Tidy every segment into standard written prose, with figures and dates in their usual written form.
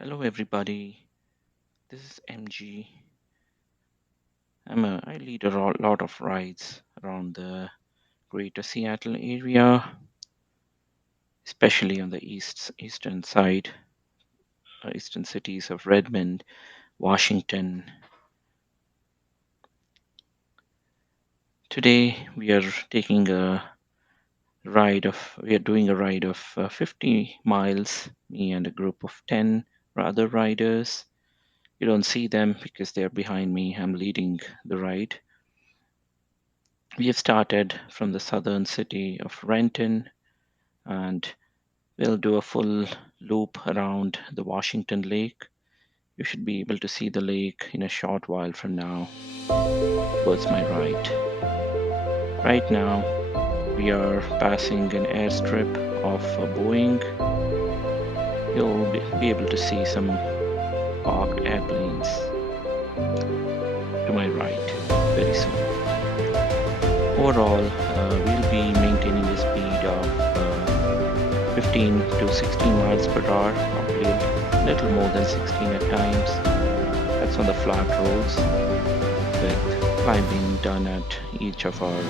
Hello, everybody. This is MG. I lead lot of rides around the greater Seattle area, especially on the eastern side, eastern cities of Redmond, Washington. Today, we are doing a ride of 50 miles, me and a group of 10 other riders. You don't see them because they're behind me. I'm leading the ride. We have started from the southern city of Renton, and we'll do a full loop around the Washington Lake. You should be able to see the lake in a short while from now towards my right. Right now, we are passing an airstrip of Boeing. You'll be able to see some parked airplanes to my right very soon. Overall, we'll be maintaining a speed of 15 to 16 miles per hour, probably a little more than 16 at times. That's on the flat roads, with climbing done at each of our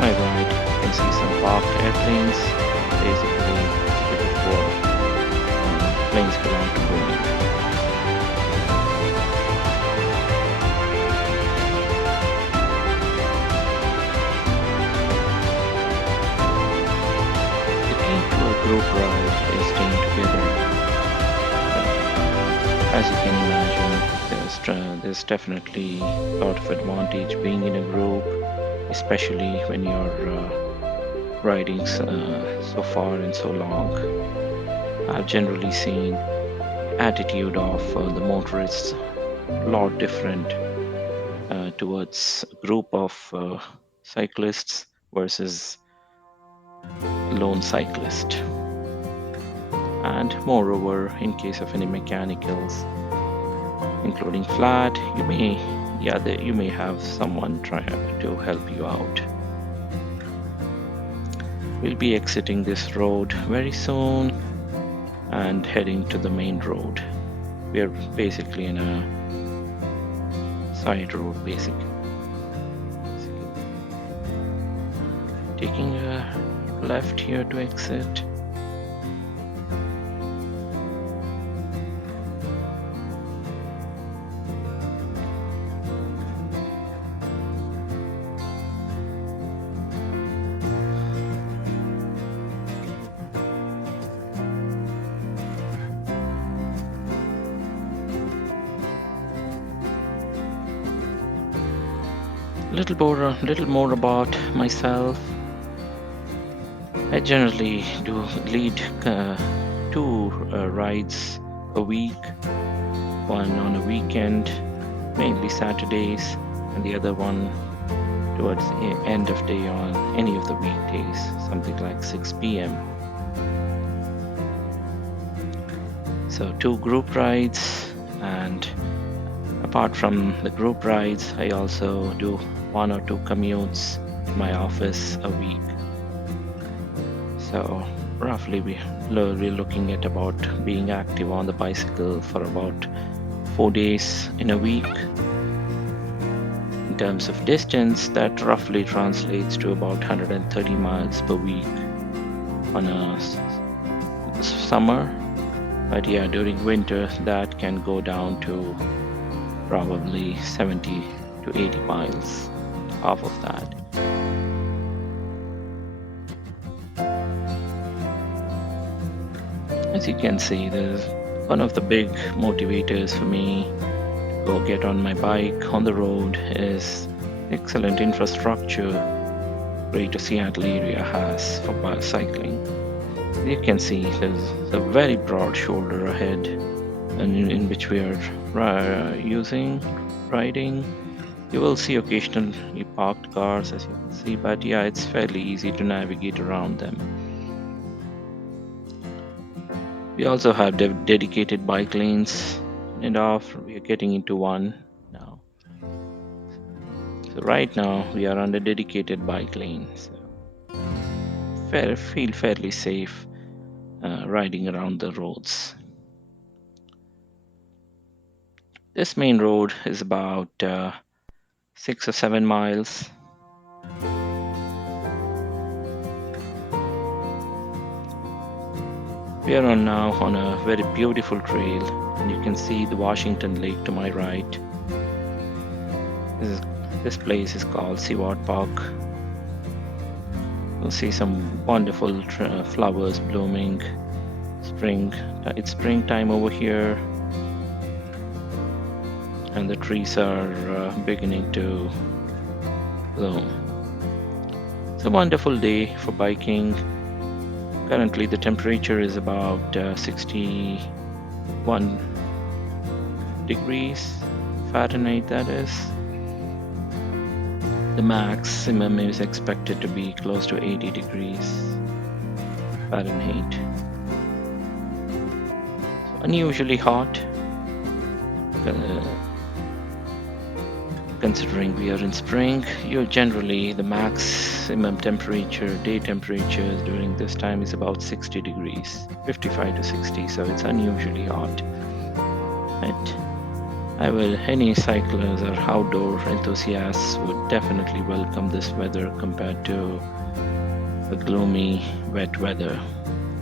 my right, you can see some parked airplanes. Basically, it's before planes belong to Boeing. The key to a group ride is staying together. As you can imagine, there's definitely a lot of advantage being in a group, especially when you're riding so far and so long. I've generally seen attitude of the motorists a lot different towards a group of cyclists versus lone cyclist. And moreover, in case of any mechanicals, including flat, you may have someone try to help you out. We'll be exiting this road very soon and heading to the main road. We are basically in a side road, basically. Taking a left here to exit. Little more about myself. I generally do lead two rides a week, one on a weekend, mainly Saturdays, and the other one towards the end of day on any of the weekdays, something like 6 p.m. So 2 group rides, and apart from the group rides, I also do 1 or 2 commutes to my office a week. So roughly we're looking at about being active on the bicycle for about 4 days in a week. In terms of distance, that roughly translates to about 130 miles per week on a summer. But yeah, during winter, that can go down to probably 70 to 80 miles, half of that. As you can see, there's one of the big motivators for me to go get on my bike on the road is excellent infrastructure Greater Seattle area has for bicycling. You can see there's a very broad shoulder ahead, and in which we are riding. You will see occasionally parked cars, as you can see, but yeah, it's fairly easy to navigate around them. We also have dedicated bike lanes, and we are getting into one now. So right now we are on the dedicated bike lane. So feel fairly safe riding around the roads. This main road is about 6 or 7 miles. We are on now on a very beautiful trail, and you can see the Washington Lake to my right. This place is called Seward Park. You'll see some wonderful flowers blooming. It's springtime over here, and the trees are beginning to bloom. It's a wonderful day for biking. Currently, the temperature is about 61 degrees Fahrenheit, that is. The maximum is expected to be close to 80 degrees Fahrenheit. So unusually hot, considering we are in spring. Generally, the maximum temperature, day temperatures during this time is about 60 degrees, 55 to 60, so it's unusually hot. But any cyclists or outdoor enthusiasts would definitely welcome this weather compared to the gloomy, wet weather.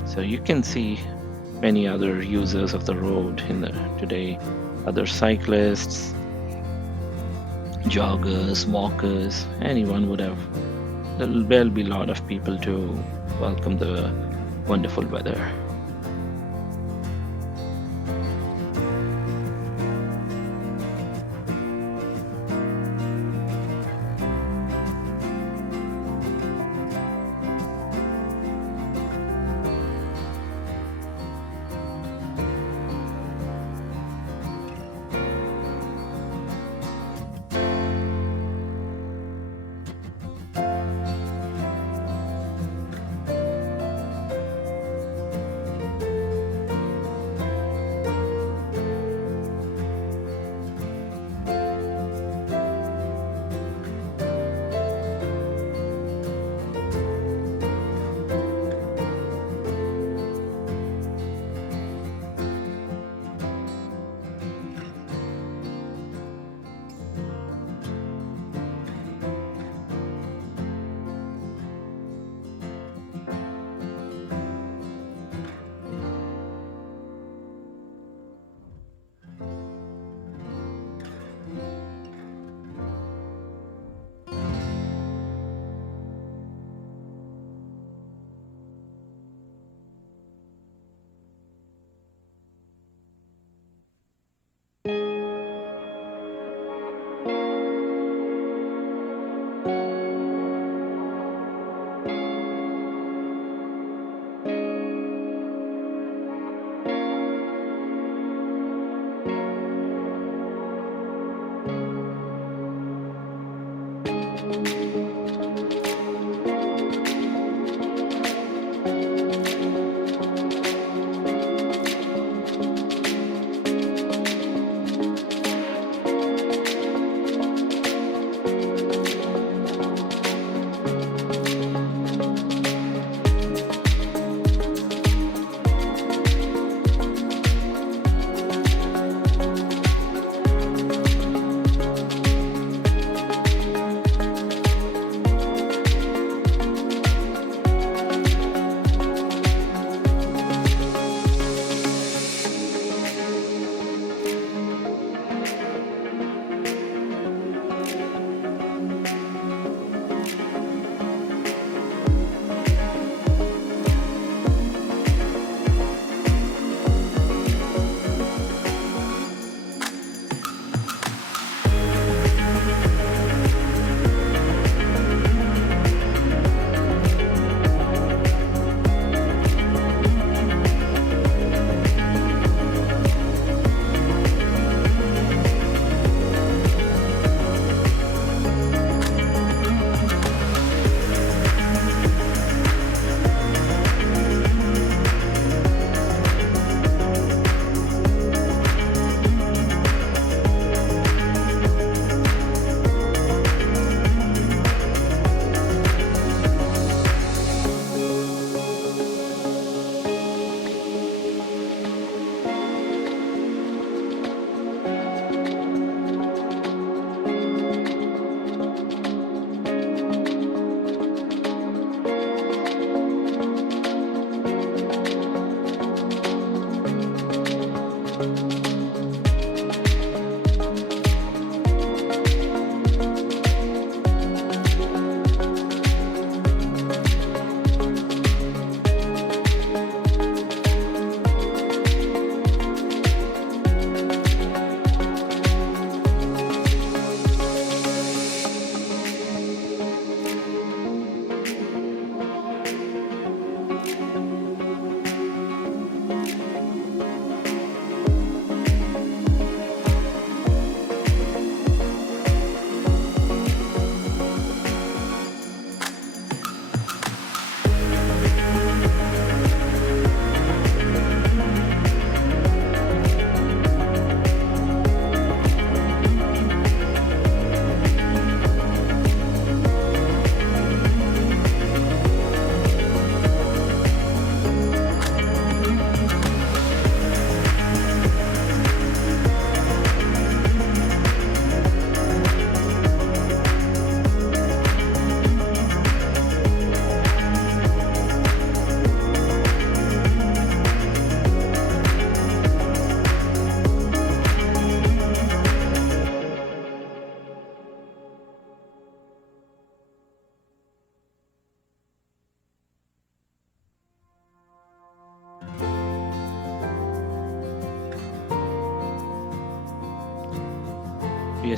So you can see many other users of the road today, other cyclists, joggers, walkers, anyone would have. There'll be a lot of people to welcome the wonderful weather.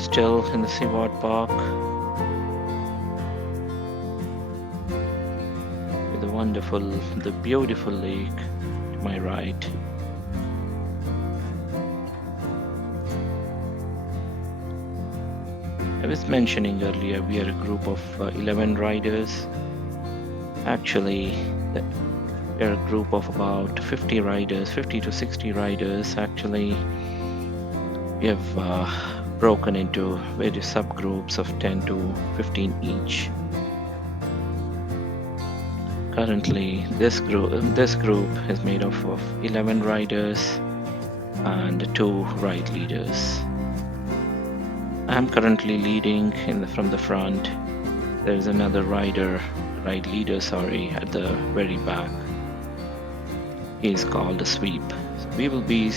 still in the Seward Park with the beautiful lake to my right. I was mentioning earlier we are a group of 11 riders. Actually, we are a group of about 50 riders, 50 to 60 riders. Actually, we have broken into various subgroups of 10 to 15 each. Currently, this group is made up of 11 riders and 2 ride leaders. I'm currently leading from the front. There is another ride leader, at the very back. He is called a sweep. So we will be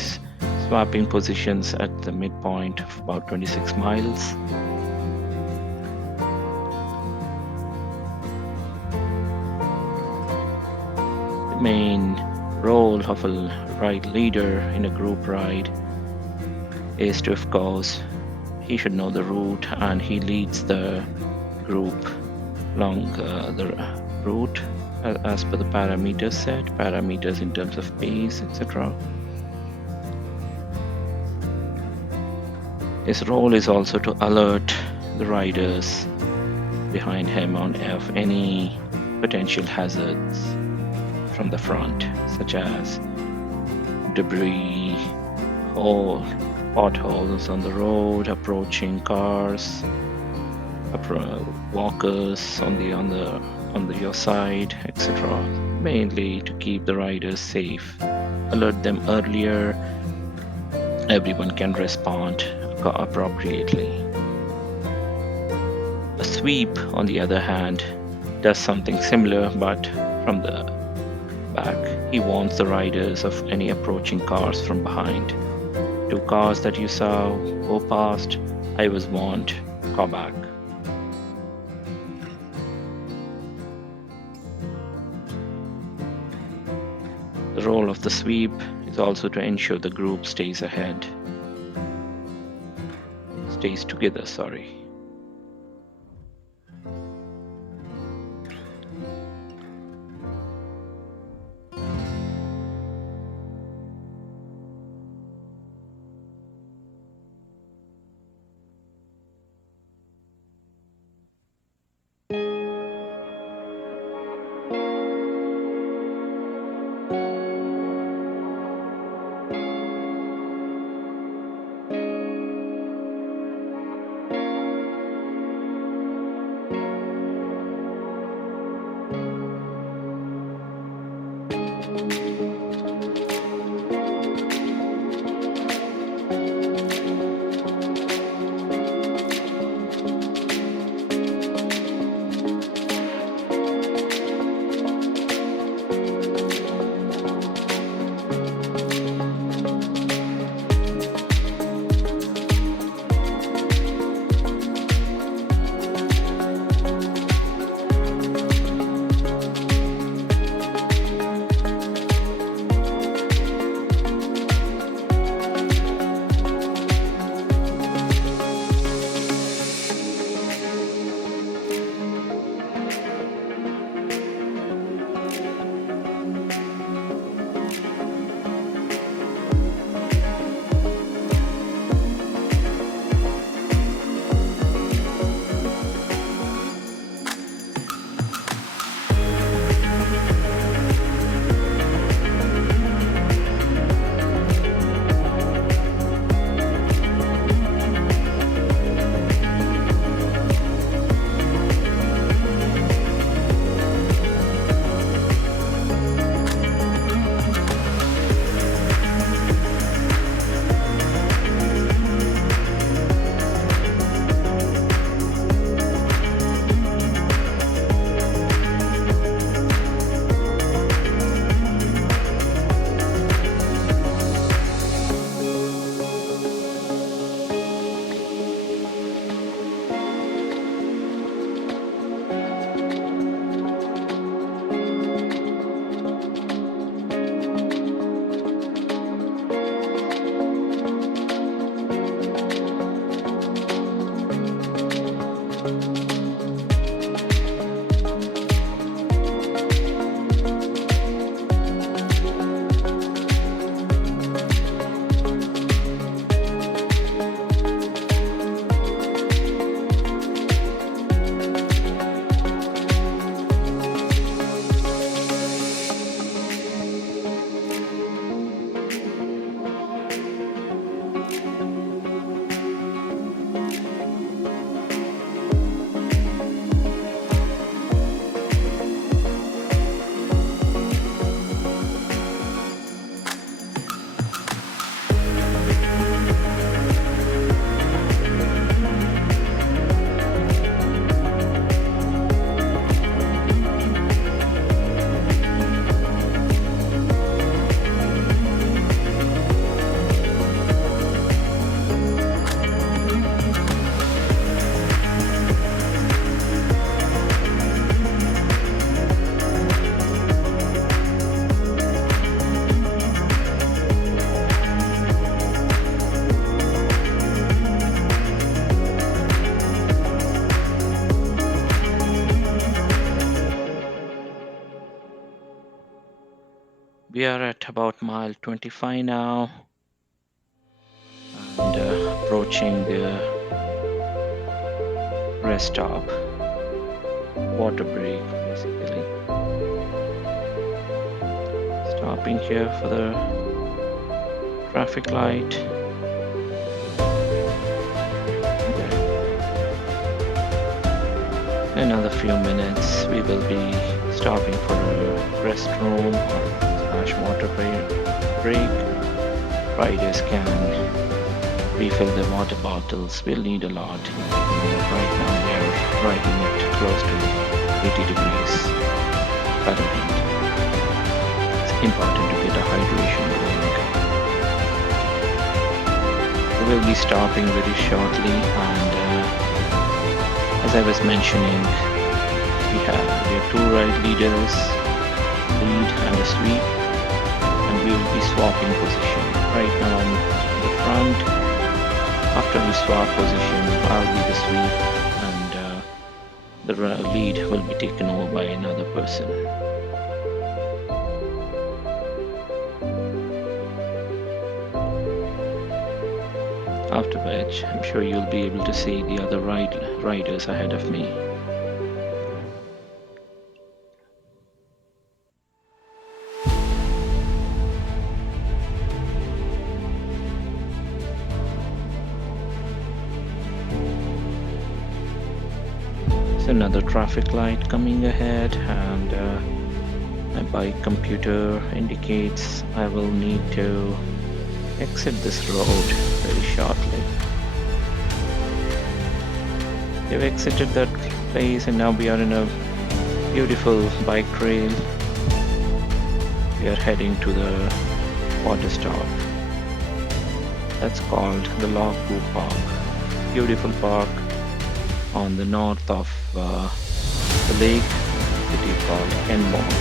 swapping positions at the midpoint of about 26 miles. The main role of a ride leader in a group ride is to, of course, he should know the route, and he leads the group along the route as per the parameters in terms of pace, etc. His role is also to alert the riders behind him of any potential hazards from the front, such as debris, potholes on the road, approaching cars, walkers on your side, etc. Mainly to keep the riders safe, alert them earlier. Everyone can respond appropriately. A sweep, on the other hand, does something similar, but from the back. He warns the riders of any approaching cars from behind. 2 cars that you saw go past, I was warned, go back. The role of the sweep is also to ensure the group stays together. We are at about mile 25 now and approaching the rest stop, water break basically. Stopping here for the traffic light. In another few minutes, we will be stopping for a restroom or slash water break. Riders can refill their water bottles. We'll need a lot. Right now we are riding at close to 80 degrees Fahrenheit. It's important to get a hydration going. We will be stopping very shortly, and as I was mentioning, we have two ride leaders, lead and a sweep, and we will be swapping position. Right now I'm in the front. After we swap position, I'll be the sweep, and the lead will be taken over by another person. After which, I'm sure you'll be able to see the other riders ahead of me. There's another traffic light coming ahead, and my bike computer indicates I will need to exit this road very shortly. We've exited that place and now we are in a beautiful bike trail. We are heading to the water stop. That's called the Logbook Park. Beautiful park on the north of the lake, city called Redmond.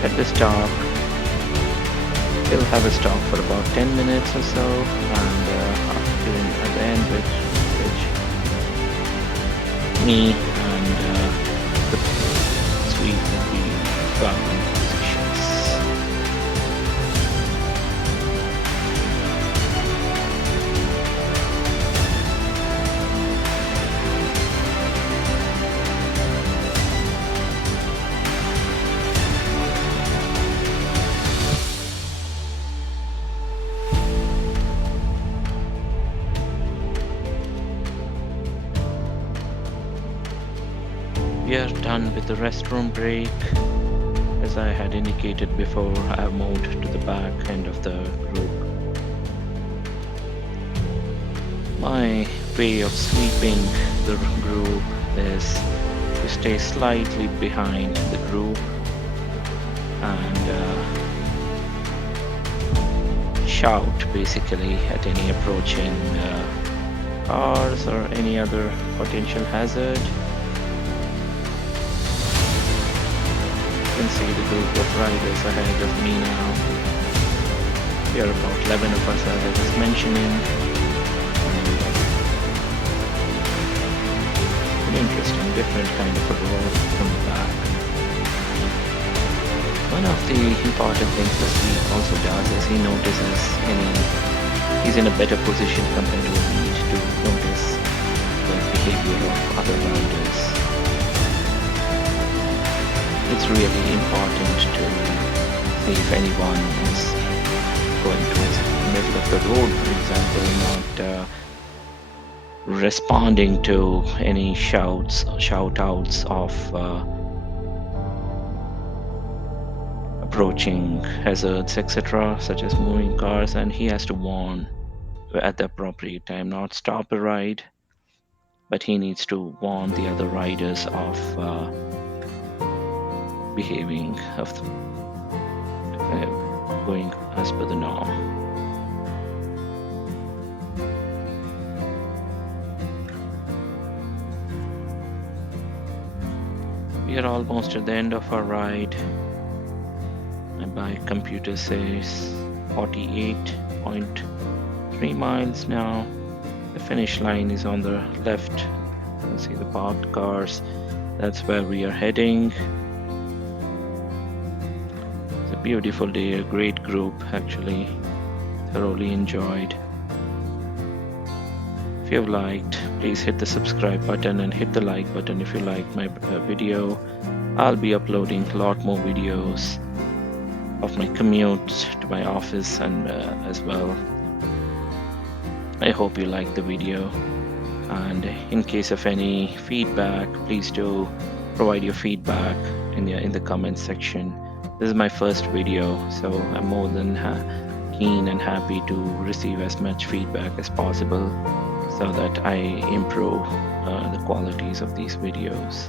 At the stop, we'll have a stop for about 10 minutes or so, and at the end which me and the sweep will be swapping positions. We are done with the restroom break. As I had indicated before, I have moved to the back end of the group. My way of sweeping the group is to stay slightly behind the group and shout basically at any approaching cars or any other potential hazard. You can see the group of riders ahead of me now. There are about 11 of us, as I was mentioning. An interesting, different kind of a road from the back. One of the important things the sweep also does is he notices he's in a better position compared to a lead to notice the behavior of other riders. It's really important to see if anyone is going towards the middle of the road, for example, not responding to any shout-outs of approaching hazards, etc., such as moving cars, and he has to warn at the appropriate time, not stop a ride, but he needs to warn the other riders of behaving, of going as per the norm. We are almost at the end of our ride. My computer says 48.3 miles now. The finish line is on the left. You can see the parked cars. That's where we are heading. beautiful day, a great group actually. Thoroughly enjoyed. If you have liked, please hit the subscribe button and hit the like button if you liked my video. I'll be uploading a lot more videos of my commute to my office and as well. I hope you liked the video, and in case of any feedback, please do provide your feedback in the comment section. This is my first video, so I'm more than keen and happy to receive as much feedback as possible so that I improve the qualities of these videos.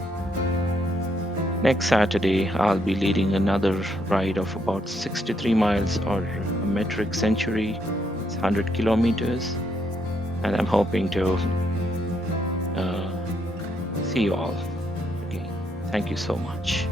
Next Saturday, I'll be leading another ride of about 63 miles, or a metric century. It's 100 kilometers, and I'm hoping to see you all again. Thank you so much.